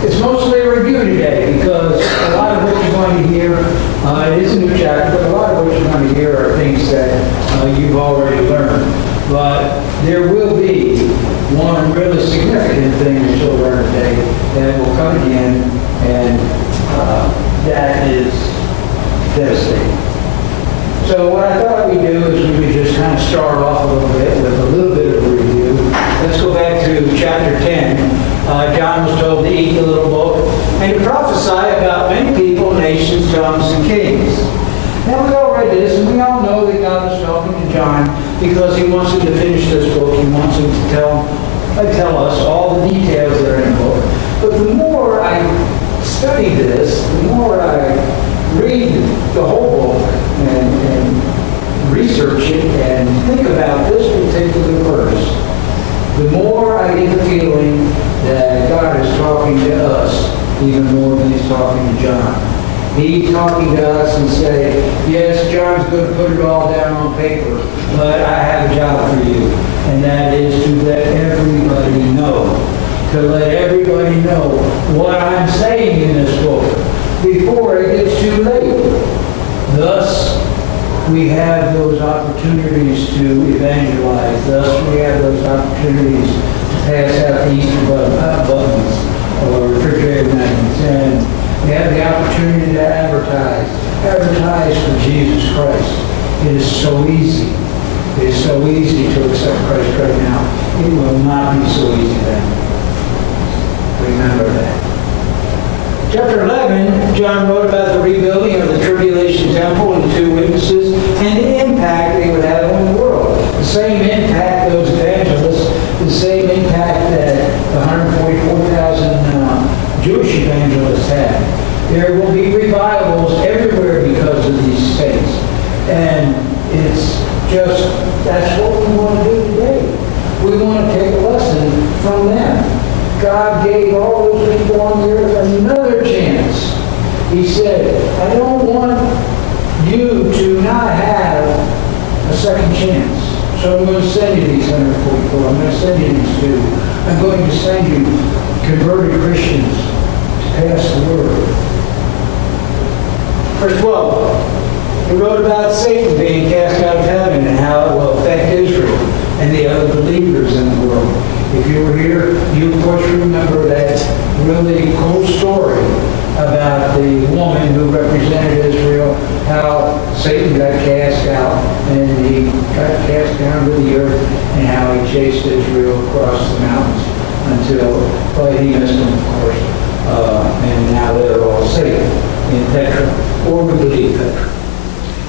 It's mostly a review today because a lot of what you're going to hear, it is a new chapter, but a lot of what you're going to hear are things that you've already learned. But there will be one really significant thing that you'll learn today that will come again, and that is devastating. So what I thought we'd do is we would just kind of start off a little bit with a little bit of a review. Let's go back to chapter 10. John was told to eat the little book and to prophesy about many people, nations, tongues, and kings. Now we all read this, and we all know that God was talking to John because he wants him to finish this book. He wants him to tell us all the details that are in the book. But the more I study this, the more I read the whole book and research it and think about this particular verse, the more I get the feeling that God is talking to us even more than he's talking to John. He's talking to us and say, yes, John's going to put it all down on paper, but I have a job for you, and that is to let everybody know. To let everybody know what I'm saying in this book before it gets too late. Thus, we have those opportunities to evangelize. Thus, we have those opportunities to pass out the Easter buttons or refrigerator magnets. And we have the opportunity to advertise for Jesus Christ. It is so easy. It is so easy to accept Christ right now. It will not be so easy then. Remember that. Chapter 11, John wrote about the rebuilding of the tribulation temple and the two witnesses and the impact they would have on the world. The same impact those evangelists, the same impact that the 144,000 Jewish evangelists had. There will be revivals everywhere because of these saints. And it's just, that's what we want to do today. We want to take a lesson from them. God gave all those people on the earth another chance. He said, I don't want you to not have a second chance. So I'm going to send you these 144. I'm going to send you these two. I'm going to send you converted Christians to pass the word. Verse 12. He wrote about Satan being cast out of heaven and how it will affect Israel and the other believers in the world. If you were here, you of course remember that really cool story about the woman who represented Israel, how Satan got cast out and he got cast down to the earth, and how he chased Israel across the mountains but he missed them, of course. And now they're all safe in Petra, or we believe Petra.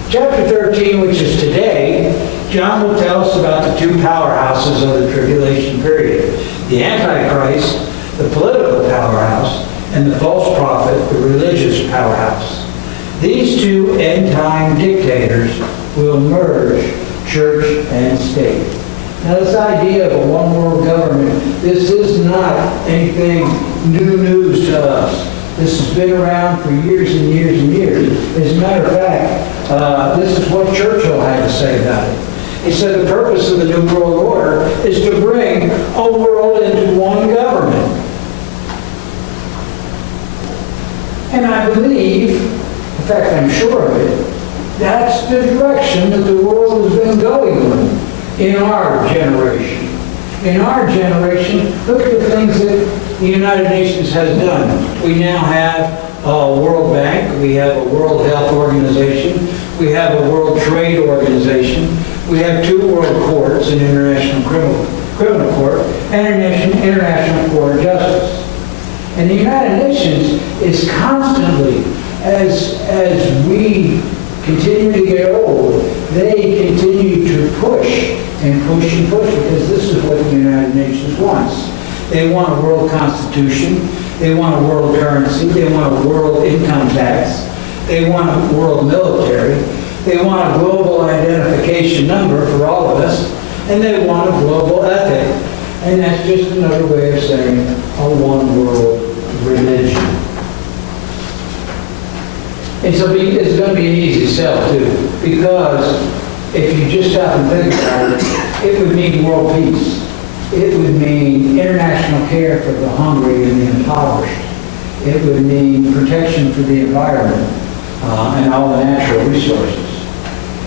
Chapter 13, which is today, John will tell us about the two powerhouses of the tribulation period. The Antichrist, the political powerhouse, and the false prophet, the religious powerhouse. These two end-time dictators will merge church and state. Now this idea of a one-world government, this is not anything new news to us. This has been around for years and years and years. As a matter of fact, this is what Churchill had to say about it. He said the purpose of the New World Order is to bring a world into one government. And I believe, in fact I'm sure of it, that's the direction that the world has been going in our generation. In our generation, look at the things that the United Nations has done. We now have a World Bank, we have a World Health Organization, We have a World Trade Organization. We have 2 world courts, an International Criminal Court and an International Court of Justice. And the United Nations is constantly, as we continue to get old, they continue to push and push and push, because this is what the United Nations wants. They want a world constitution. They want a world currency. They want a world income tax. They want a world military. They want a global identification number for all of us. And they want a global ethic. And that's just another way of saying a one world religion. And so it's going to be an easy sell, too, because if you just stop and think about it, it would mean world peace. It would mean international care for the hungry and the impoverished. It would mean protection for the environment and all the natural resources.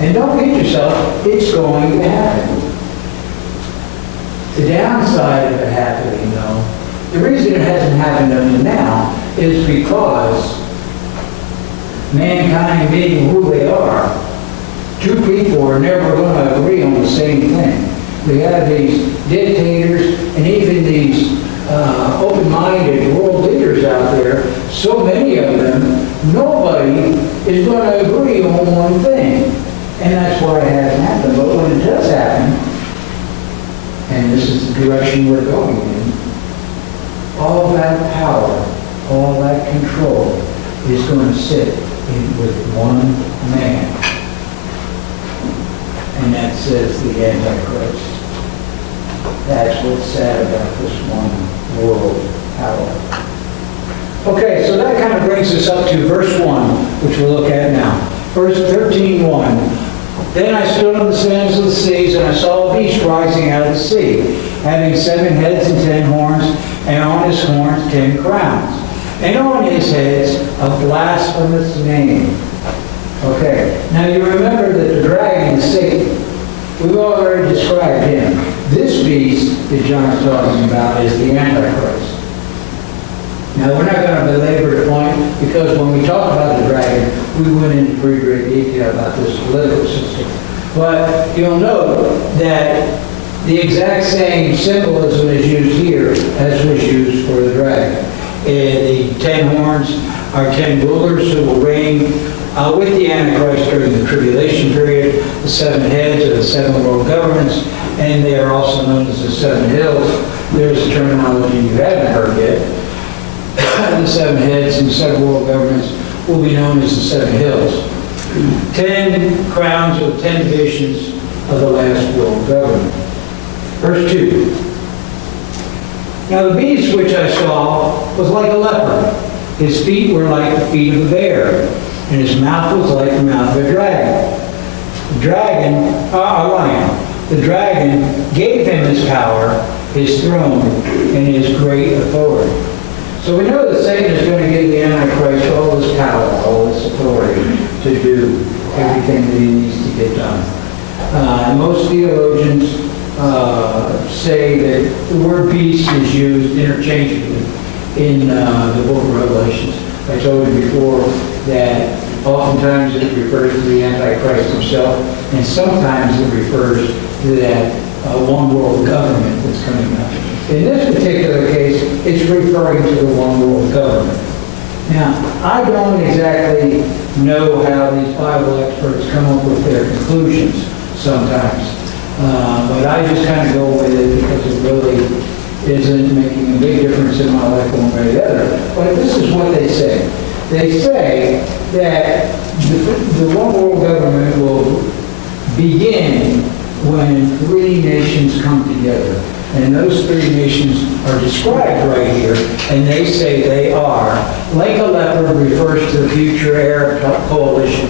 And don't kid yourself, it's going to happen. The downside of it happening, though, the reason it hasn't happened until now is because mankind being who they are, 2 people are never going to agree on the same thing. We have these dictators and even these open-minded world leaders out there, so many of them, nobody is going to agree on one thing. And that's why it hasn't happened. But when it does happen, and this is the direction we're going in, all that power, all that control is going to sit with one man. And that says the Antichrist. That's what's sad about this one world power. Okay, so that kind of brings us up to verse 1, which we'll look at now. Verse 13:1. Then I stood on the sands of the seas, and I saw a beast rising out of the sea, having 7 heads and 10 horns, and on his horns 10 crowns, and on his heads a blasphemous name. Okay, now you remember that the dragon is Satan. We've already described him. This beast that John's talking about is the Antichrist. Now, we're not going to belabor the point, because when we talk about the dragon, we went into pretty great detail about this political system. But you'll note that the exact same symbolism is used here as was used for the dragon. The 10 horns are 10 rulers who will reign with the Antichrist during the tribulation period. The 7 heads are the 7 world governments, and they are also known as the 7 hills. There's a terminology you haven't heard yet. The 7 heads and 7 world governments will be known as the 7 hills. 10 crowns or 10 divisions of the last world government. Verse 2. Now the beast which I saw was like a leopard. His feet were like the feet of a bear, and his mouth was like the mouth of a dragon. A lion. The dragon gave him his power, his throne, and his great authority. So we know that Satan is going to give the Antichrist all his power, all his authority to do everything that he needs to get done. Most theologians say that the word beast is used interchangeably in the book of Revelations. I told you before that oftentimes it refers to the Antichrist himself, and sometimes it refers to that one world government that's coming up. In this particular case, it's referring to the one world government. Now, I don't exactly know how these Bible experts come up with their conclusions sometimes, but I just kind of go with it because it really isn't making a big difference in my life one way or the other. But this is what they say. They say that the one world government will begin when 3 nations come together. And those 3 nations are described right here, and they say they are. Like a leopard refers to the future Arab coalition.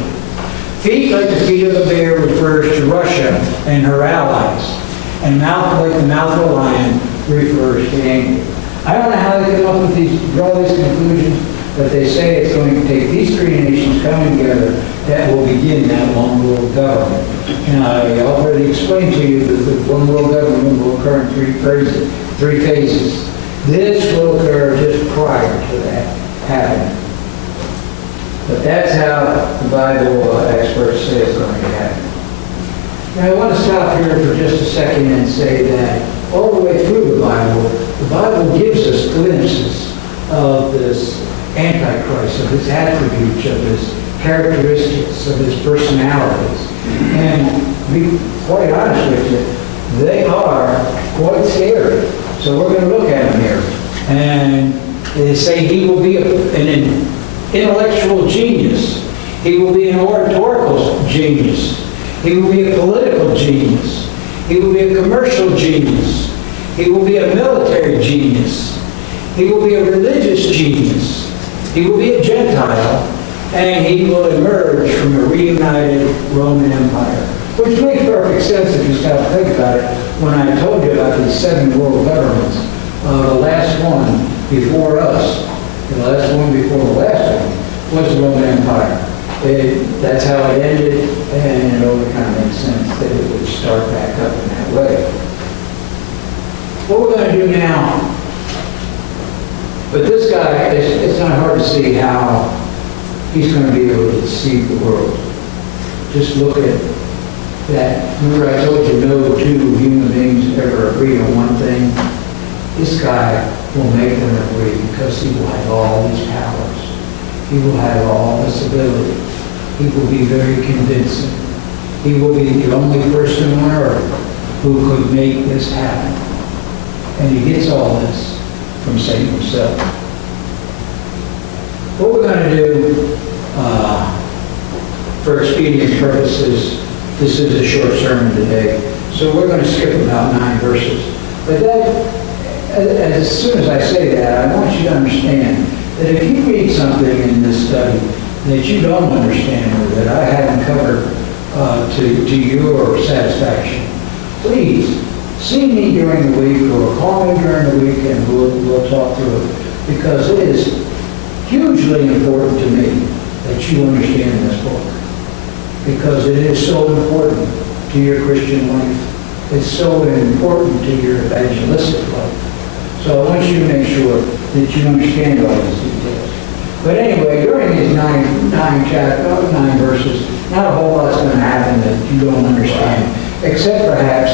Feet like the feet of a bear refers to Russia and her allies. And mouth like the mouth of a lion refers to England. I don't know how they come up with draw these conclusions, but they say it's going to take these 3 nations coming together that will begin that one world government. And I already explained to you that the one world government will occur in 3 phases. This will occur just prior to that happening. But that's how the Bible experts say it's going to happen. Now I want to stop here for just a second and say that all the way through the Bible gives us glimpses of this Antichrist, of his attributes, of his characteristics, of his personalities. And to be quite honest with you, they are quite scary. So we're going to look at them here. And they say he will be an intellectual genius. He will be an oratorical genius. He will be a political genius. He will be a commercial genius. He will be a military genius. He will be a religious genius. He will be a Gentile. And he will emerge from a reunited Roman Empire. Which makes perfect sense if you stop to think about it. When I told you about these 7 world governments, the last one before us, the last one before the last one, was the Roman Empire. That's how it ended, and it only kind of makes sense that it would start back up in that way. What we're going to do now, but this guy, it's not hard to see how he's going to be able to deceive the world. Just look at that. Remember I told you no 2 human beings ever agree on one thing? This guy will make them agree because he will have all these powers. He will have all this ability. He will be very convincing. He will be the only person on earth who could make this happen. And he gets all this from Satan himself. What we're going to do, for expedience purposes, this is a short sermon today, so we're going to skip about 9 verses. But that, as soon as I say that, I want you to understand that if you read something in this study that you don't understand or that I haven't covered to your satisfaction, please see me during the week or call me during the week and we'll talk through it, because it is hugely important to me that you understand this book, because it is so important to your Christian life. It's so important to your evangelistic life. So I want you to make sure that you understand all these details. But anyway, during these 9 verses, not a whole lot's going to happen that you don't understand, except perhaps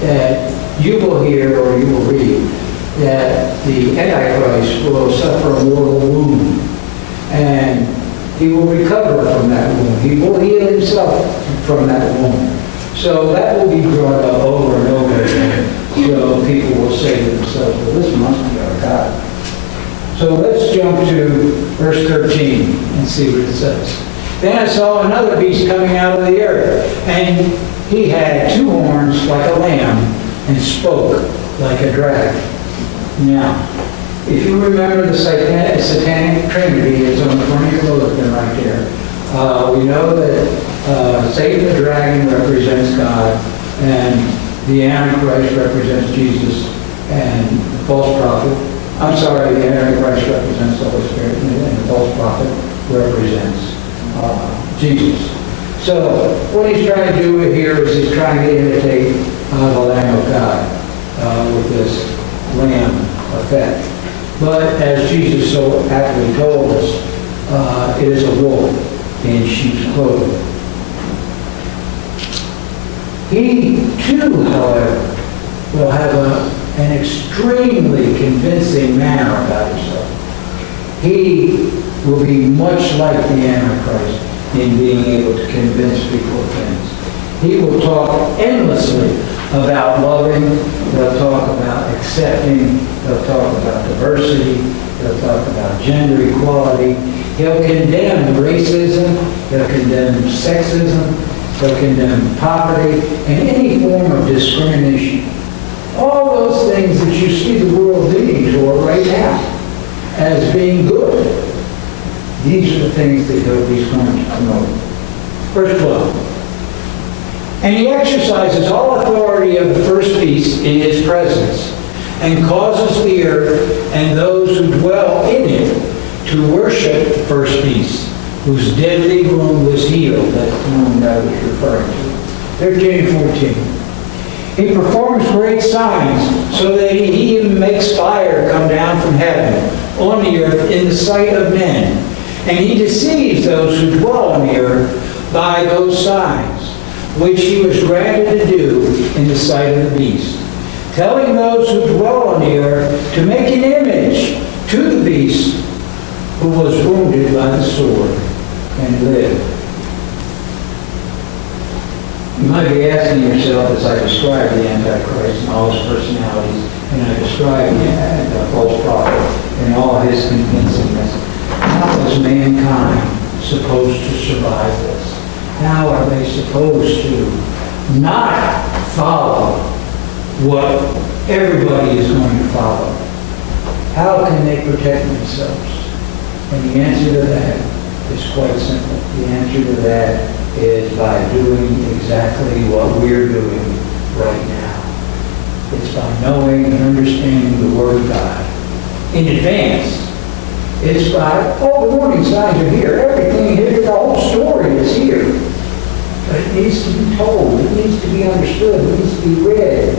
that you will hear or you will read that the Antichrist will suffer a mortal wound, and he will recover from that wound. He will heal himself from that wound. So that will be brought up over and over again. So people will say to themselves, well, this must be our God. So let's jump to verse 13 and see what it says. Then I saw another beast coming out of the earth, and he had 2 horns like a lamb and spoke like a dragon. Now, if you remember the satanic trinity, it's on the front of your bulletin right there. We know that Satan the dragon represents God, and the Antichrist represents Jesus, and the false prophet, the Antichrist represents the Holy Spirit, and the false prophet represents Jesus. So what he's trying to do here is he's trying to imitate the Lamb of God with this lamb effect. But as Jesus so aptly told us, it is a wolf in sheep's clothing. He too, however, will have an extremely convincing manner about himself. He will be much like the Antichrist in being able to convince people of things. He will talk endlessly about loving. He'll talk about accepting. He'll talk about diversity. He'll talk about gender equality. He'll condemn racism. He'll condemn sexism. He'll condemn poverty and any form of discrimination. All those things that you see the world leading toward right now as being good. These are the things that he's going to promote. Verse 12. And he exercises all authority of the first beast in his presence, and causes the earth and those who dwell in it to worship the first beast, whose deadly wound was healed. That's the one that I was referring to. 13 and 14. He performs great signs, so that he even makes fire come down from heaven on the earth in the sight of men, And he deceives those who dwell on the earth by those signs, which he was granted to do in the sight of the beast, telling those who dwell on the earth to make an image to the beast who was wounded by the sword and lived. You might be asking yourself, as I describe the Antichrist and all his personalities, and I describe the false prophet and all his convincingness, how is mankind supposed to survive this? How are they supposed to not follow what everybody is going to follow? How can they protect themselves? And the answer to that is quite simple. The answer to that is by doing exactly what we're doing right now. It's by knowing and understanding the Word of God in advance. It's by, the warning signs are here. Everything here, the whole story is here. But it needs to be told. It needs to be understood. It needs to be read.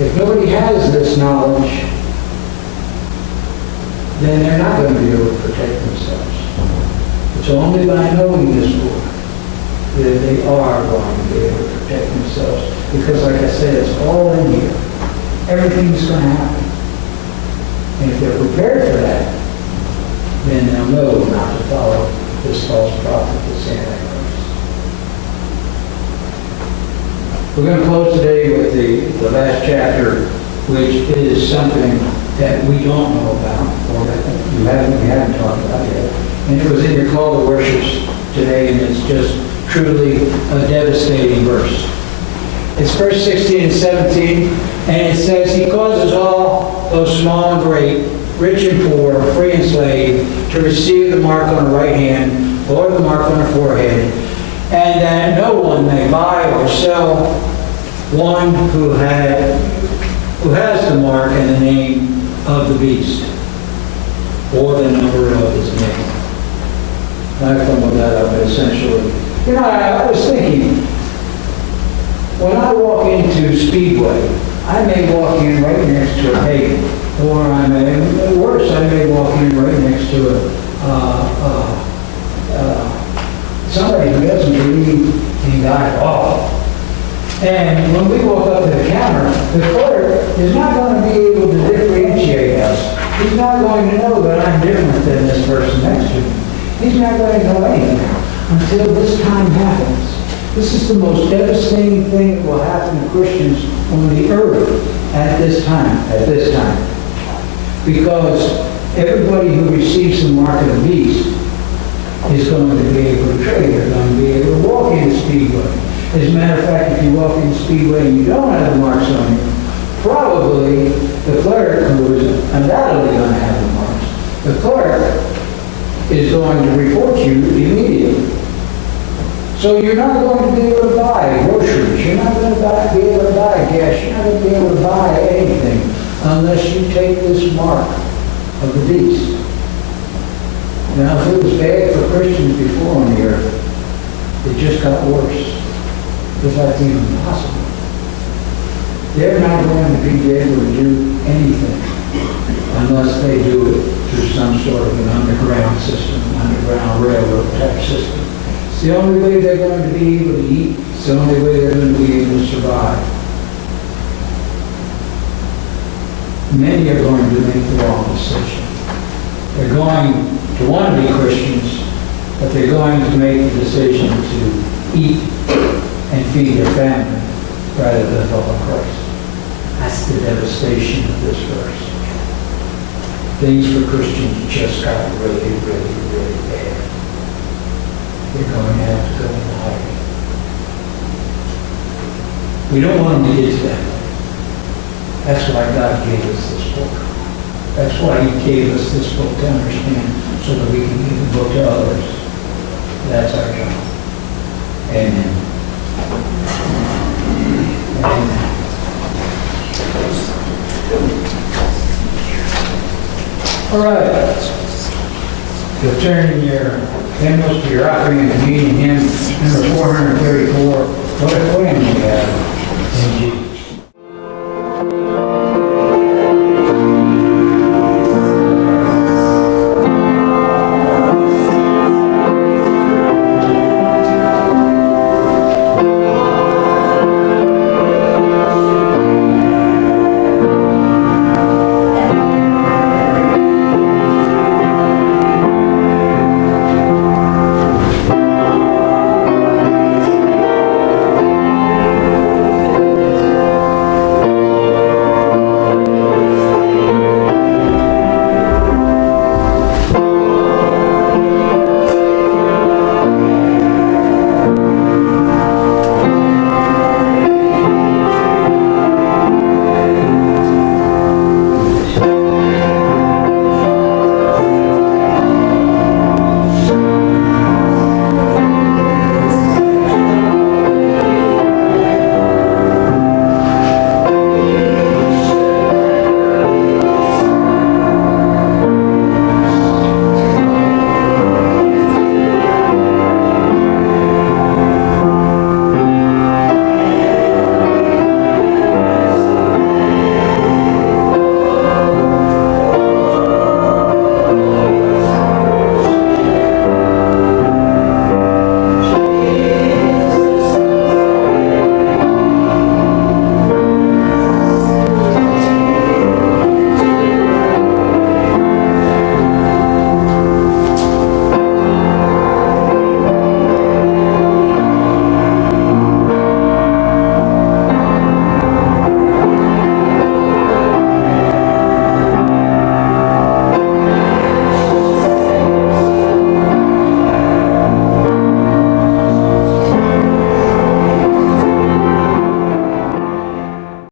If nobody has this knowledge, then they're not going to be able to protect themselves. It's only by knowing this book that they are going to be able to protect themselves. Because like I said, it's all in here. Everything's going to happen. And if they're prepared for that, then they'll know not to follow this false prophet, this Antichrist. We're going to close today with the last chapter, which is something that we don't know about, or that we haven't talked about yet. And it was in your call to worships today, and it's just truly a devastating verse. It's verse 16 and 17, and it says, He causes all, those small and great, rich and poor, free and slave, to receive the mark on the right hand, or the mark on the forehead, and that no one may buy or sell one who has the mark and the name of the beast, or the number of his name. I fumbled that up, but essentially. I was thinking, when I walk into Speedway, I may walk in right next to a pagan, or I may walk in right next to somebody who doesn't believe in God at all. And when we walk up to the counter, the clerk is not going to be able to differentiate us. He's not going to know that I'm different than this person next to me. He's not going to know anything until this time happens. This is the most devastating thing that will happen to Christians on the earth at this time. Because everybody who receives the mark of the beast is going to be able to trade. They're going to be able to walk in the Speedway. As a matter of fact, if you walk in the Speedway and you don't have the marks on you, probably the clerk, who is undoubtedly going to have the marks, the clerk is going to report you immediately. So you're not going to be able to buy groceries. You're not going to be able to buy gas. You're not going to be able to buy anything unless you take this mark of the beast. Now, if it was bad for Christians before on the earth, it just got worse. Because that's even possible. They're not going to be able to do anything unless they do it through some sort of an underground system, an underground railroad type system. It's the only way they're going to be able to eat. It's the only way they're going to be able to survive. Many are going to make the wrong decision. They're going to want to be Christians, but they're going to make the decision to eat and feed their family rather than follow Christ. That's the devastation of this verse. Things for Christians just got really, really, really bad. They're going to have to go into hiding. We don't want them to get to that. That's why God gave us this book. That's why He gave us this book to understand, so that we can give the book to others. That's our job. Amen. Amen. All right. You'll turn in your hymnals to your offering and communion hymn, number 434. What a